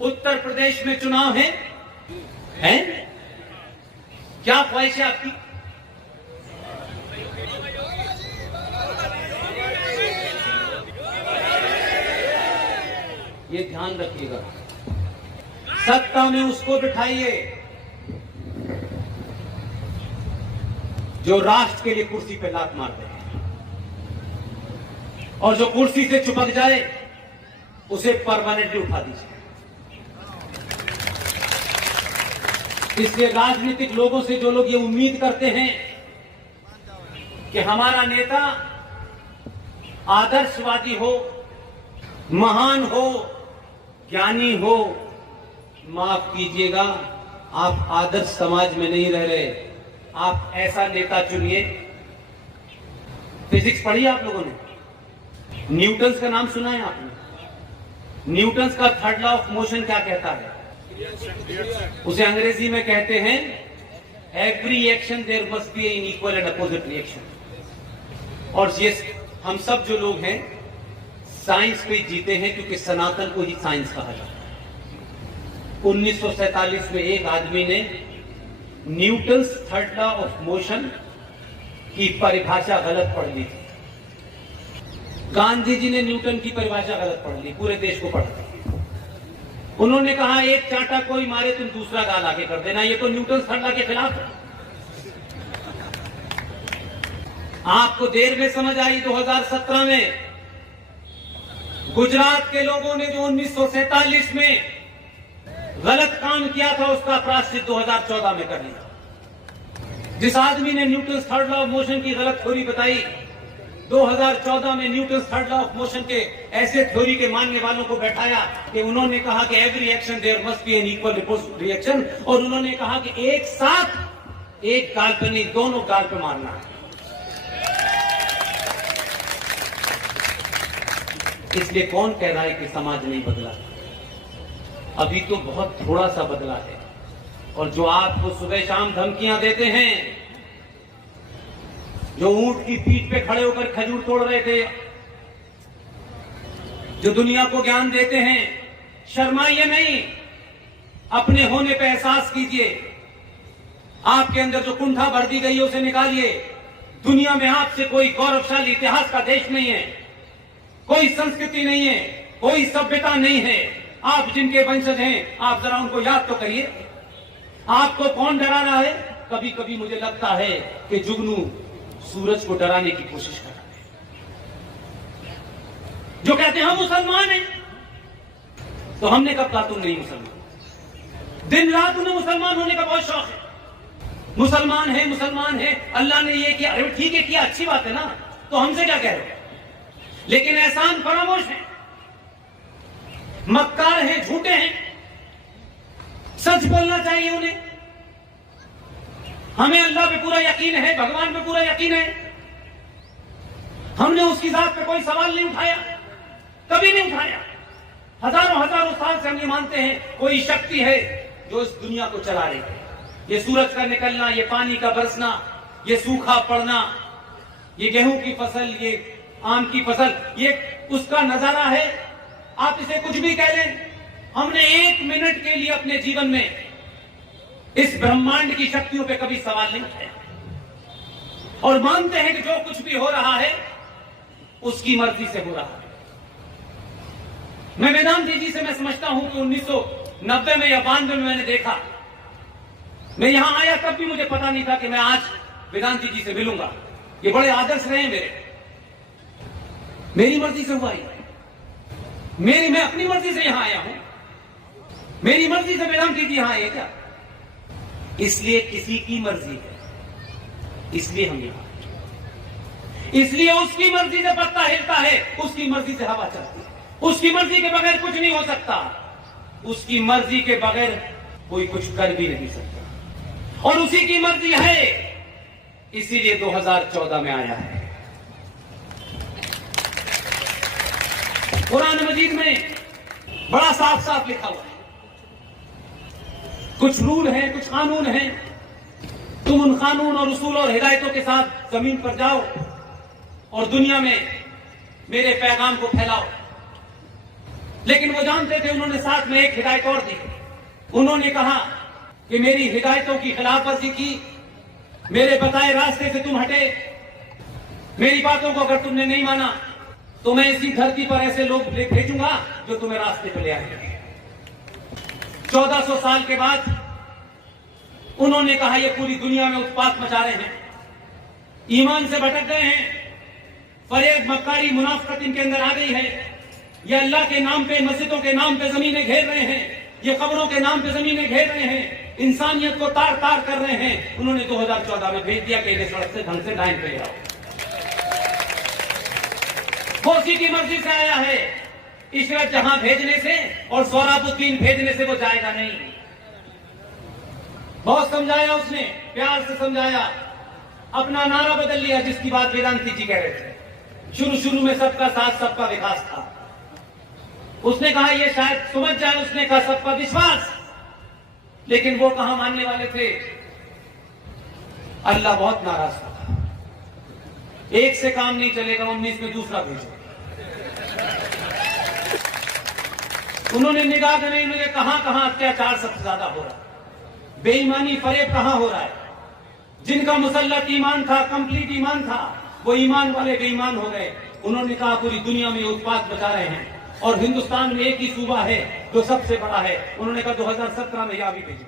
उत्तर प्रदेश में चुनाव है? क्या ख्वाहिश है आपकी? ये ध्यान रखिएगा, सत्ता में उसको बिठाइए जो राष्ट्र के लिए कुर्सी पे लात मारते हैं, और जो कुर्सी से चिपक जाए उसे परमानेंटली उठा दीजिए। इसलिए राजनीतिक लोगों से जो लोग ये उम्मीद करते हैं कि हमारा नेता आदर्शवादी हो, महान हो, ज्ञानी हो, माफ कीजिएगा, आप आदर्श समाज में नहीं रह रहे। आप ऐसा नेता चुनिए। फिजिक्स पढ़ी आप लोगों ने? न्यूटन्स का नाम सुना है आपने? न्यूटन्स का थर्ड लॉ ऑफ मोशन क्या कहता है? उसे अंग्रेजी में कहते हैं every action there must be an equal and opposite reaction. और ये हम सब जो लोग हैं साइंस पे जीते हैं, क्योंकि सनातन को ही साइंस कहा जाता है। 1947 में एक आदमी ने Newton's third law of motion की परिभाषा गलत पढ़ ली थी। गांधी जी ने न्यूटन की परिभाषा गलत पढ़ ली, पूरे देश को पढ़ दी। उन्होंने कहा एक चांटा कोई मारे तुम दूसरा गाल आगे कर देना, ये तो न्यूटन थर्ड लॉ के खिलाफ है। आपको देर में समझ आई 2017 में गुजरात के लोगों ने जो 1947 में गलत काम किया था उसका प्रायश्चित 2014 में कर लिया। जिस आदमी ने Newton third law of motion की गलत थ्योरी बताई, 2014 में Newton third law of motion के ऐसे थ्योरी के मानने वालों को बैठाया कि उन्होंने कहा कि every action there must be an equal reaction, और उन्होंने कहा कि एक साथ एक गाल पे नहीं, दोनों गाल पे मारना है। इसलिए कौन कह रहा है कि समाज नहीं बदला? अभी तो बहुत थोड़ा सा बदला है। और जो आपको सुबह शाम धमकियां देते हैं, जो ऊंट की पीठ पे खड़े होकर खजूर तोड़ रहे थे, जो दुनिया को ज्ञान देते हैं, शर्माइए नहीं, अपने होने पे एहसास कीजिए। आपके अंदर जो कुंठा भर दी गई है उसे निकालिए। दुनिया में आपसे कोई गौरवशाली इतिहास का देश नहीं है, कोई संस्कृति नहीं है, कोई सभ्यता नहीं है। आप जिनके वंशज हैं, आप जरा उनको याद तो करिए। आपको कौन डरा रहा है? कभी कभी मुझे लगता है कि जुगनू सूरज को डराने की कोशिश कर रहे हैं। जो कहते हैं हम मुसलमान हैं, तो हमने कब कहा तुम नहीं मुसलमान? दिन रात उन्हें मुसलमान होने का बहुत शौक है। मुसलमान है, मुसलमान है, अल्लाह ने ये किया, अरे ठीक है किया, अच्छी बात है ना, तो हमसे क्या कह रहे हो? लेकिन एहसान फरामोश है, मक्कार हैं, झूठे हैं। सच बोलना चाहिए उन्हें। हमें अल्लाह पे पूरा यकीन है, भगवान पे पूरा यकीन है। हमने उसकी जात पे कोई सवाल नहीं उठाया, कभी नहीं उठाया। हजारों हजारों साल से हम ये मानते हैं कोई शक्ति है जो इस दुनिया को चला रही है। ये सूरज का निकलना, ये पानी का बरसना, ये सूखा पड़ना, ये गेहूं की फसल, ये आम की फसल, ये उसका नजारा है। आप इसे कुछ भी कह लें, हमने एक मिनट के लिए अपने जीवन में इस ब्रह्मांड की शक्तियों पे कभी सवाल नहीं उठाया, और मानते हैं कि जो कुछ भी हो रहा है उसकी मर्जी से हो रहा है। मैं वेदांती जी से मैं समझता हूं कि 1990 में या 92 में मैंने देखा, मैं यहां आया तब भी मुझे पता नहीं था कि मैं आज वेदांती जी से मिलूंगा। ये बड़े आदर्श रहे मेरे, मेरी मर्जी से हुआ है। मैं अपनी मर्जी से यहां आया हूं, मेरी मर्जी से वेदांती जी यहां आए क्या? इसलिए किसी की मर्जी है, इसलिए हम यहां आए। इसलिए उसकी मर्जी से पत्ता हिलता है, उसकी मर्जी से हवा चलती है, उसकी मर्जी के बगैर कुछ नहीं हो सकता, उसकी मर्जी के बगैर कोई कुछ कर भी नहीं सकता, और उसी की मर्जी है, इसीलिए 2014 में आया है। कुरान मजीद में बड़ा साफ साफ लिखा हुआ है, कुछ रूल हैं, कुछ कानून हैं। तुम उन कानून और उसूल और हिदायतों के साथ जमीन पर जाओ और दुनिया में मेरे पैगाम को फैलाओ। लेकिन वो जानते थे, उन्होंने साथ में एक हिदायत और दी। उन्होंने कहा कि मेरी हिदायतों की खिलाफवर्जी की, मेरे बताए रास्ते से तुम हटे, मेरी बातों को अगर तुमने नहीं माना तो मैं इसी धरती पर ऐसे लोग भेजूंगा जो तुम्हें रास्ते पर ले आएंगे। 1400 साल के बाद उन्होंने कहा ये पूरी दुनिया में उत्पात मचा रहे हैं, ईमान से भटक गए हैं, फरेब मक्कारी मुनाफिकत इनके अंदर आ गई है, ये अल्लाह के नाम पे, मस्जिदों के नाम पे जमीनें घेर रहे हैं, ये कब्रों के नाम पे जमीनें घेर रहे हैं, इंसानियत को तार तार कर रहे हैं। उन्होंने 2014 में भेज दिया कि इन्हें सड़क से ढंग से डाइन पे आओ। वो उसी की मर्जी से आया है। इशरत जहां भेजने से और सोहराबुद्दीन भेजने से वो जाएगा नहीं। बहुत समझाया उसने, प्यार से समझाया, अपना नारा बदल लिया जिसकी बात वेदांती जी कह रहे थे। शुरू में सबका साथ सबका विकास था, उसने कहा ये शायद समझ जाए, उसने कहा सबका विश्वास, लेकिन वो कहां मानने वाले थे। अल्लाह बहुत नाराज था, एक से काम नहीं चलेगा, 19 में दूसरा भेजो। उन्होंने निगाह नहीं, उन्होंने कहां कहां अत्याचार सबसे ज्यादा हो रहा है, बेईमानी फरेब कहां हो रहा है। जिनका मुसल्लत ईमान था, कंप्लीट ईमान था, वो ईमान वाले बेईमान हो गए। उन्होंने कहा पूरी दुनिया में उत्पात मचा रहे हैं और हिंदुस्तान में एक ही सूबा है जो सबसे बड़ा है। उन्होंने कहा 2017 में या भी भेजो।